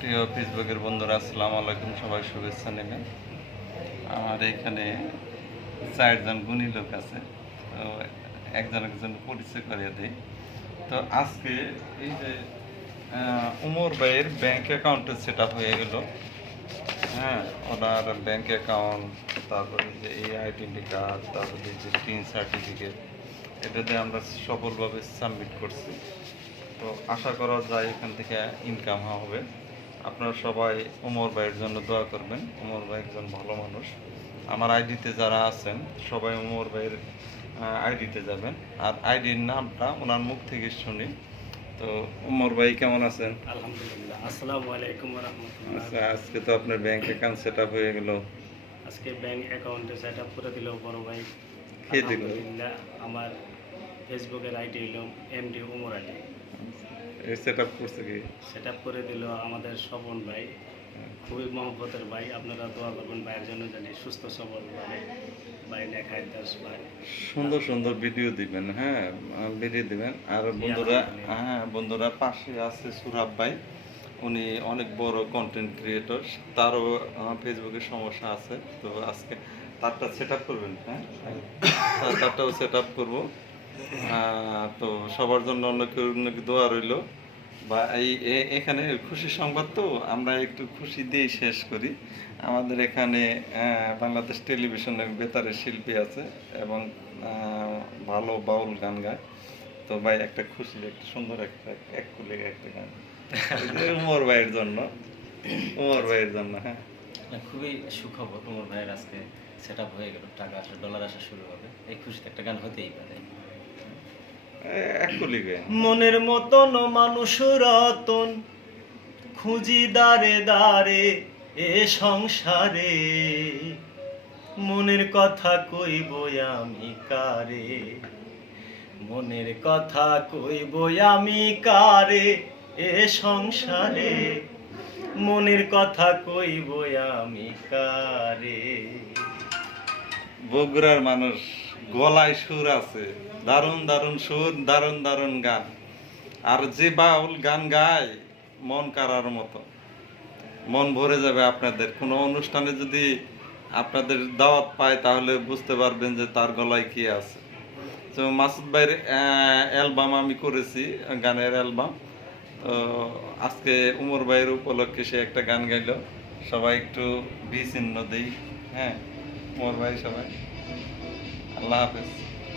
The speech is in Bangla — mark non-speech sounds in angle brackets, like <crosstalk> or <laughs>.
প্রিয় ফেসবুকের বন্ধুরা, আসসালামু আলাইকুম, সবাই শুভেচ্ছা নেবেন। আমার এখানে চারজন গুণী লোক আছে, তো একজন একজন পরিচয় করিয়ে দেয় তো আজকে এই যে উমর ভাইয়ের ব্যাংক অ্যাকাউন্টে সেট হয়ে গেল। হ্যাঁ ওনার ব্যাংক অ্যাকাউন্ট তারপরে যে এই আইডেন্টি কার্ড তারপরে যে টিন সার্টিফিকেট এটাতে আমরা সফলভাবে সাবমিট করছি। তো আশা করা যায় এখান থেকে ইনকাম হবে। আপনারা সবাই ওমর ভাইয়ের জন্য দোয়া করবেন। ওমর ভাই একজন ভালো মানুষ। আমার আইডিতে যারা আছেন সবাই ওমর ভাইয়ের আইডিতে যাবেন। আর আইডির নামটা ওনার মুখ থেকে শুনি। তো ওমর ভাই কেমন আছেন? আলহামদুলিল্লাহ। আসসালামু আলাইকুম রহমতুল্লাহ আচ্ছা আজকে তো আপনার ব্যাংক অ্যাকাউন্ট সেট আপ হয়ে গেল। আজকে ব্যাংক অ্যাকাউন্টে সেট আপ করে দিল বড় ভাই। কে দিল? আমার ফেসবুকের আইডি হলো MD Umar ID set up করছে কি? সেট আপ করে দিল আমাদের স্বপন ভাই। খুবই মহব্বতের ভাই। আপনারা দোয়া করবেন ভাইয়ের জন্য জানি সুস্থ সবল ভাবে। ভাই দেখায় দাস ভাই। সুন্দর সুন্দর ভিডিও দিবেন হ্যাঁ ভিডিও দিবেন। আর বন্ধুরা হ্যাঁ বন্ধুরা পাশে আছে সুরাব ভাই। উনি অনেক বড় কন্টেন্ট ক্রিয়েটর তারও ফেসবুকে সমস্যা আছে। তো আজকে তারটা সেট আপ করবেন হ্যাঁ? তারটাও সেট আপ করব। তো সবার জন্য অনেক অনেক দোয়া রইল। বা এই এখানে খুশি সংবাদ তো আমরা একটু খুশি দিয়েই শেষ করি। আমাদের এখানে বাংলাদেশ টেলিভিশনের বেতারের শিল্পী আছে এবং ভালো বাউল গান গায়। তো ভাই একটা খুশি একটা সুন্দর একটা এক কুলে একটা গান। <laughs> উমর ভাইয়ের জন্য। উমর ভাইয়ের জন্য হ্যাঁ। খুবই সুখবর তোমার ভাইয়ের আজকে সেট হয়ে গেল টাকা আসা ডলার আসা শুরু হবে। এই খুশিতে একটা গান হতেই পারে। মনের মতন মানুষ রতন খুঁজি দারে দারে এ সংসারে। মনের কথা কইব আমি কারে? মনের কথা কইব আমি কারে এ সংসারে? মনের কথা কইব আমি কারে? বগুড়ার মানুষ গলায় সুর আছে। দারুণ দারুণ সুর, দারুণ দারুণ গান। আর যে বাউল গান গায়, মন কারার মতো। মন ভরে যাবে আপনাদের। কোনো অনুষ্ঠানে যদি আপনাদের দাওয়াত পায়, তাহলে বুঝতে পারবেন যে তার গলায় কি আছে। তো মাসুদ ভাইয়ের অ্যালবাম আমি করেছি, গানের অ্যালবাম। তো আজকে উমর ভাইয়ের উপলক্ষে সে একটা গান গাইলো। সবাই একটু বি চিহ্ন দেই। হ্যাঁ উমর ভাই সবাই। I love this.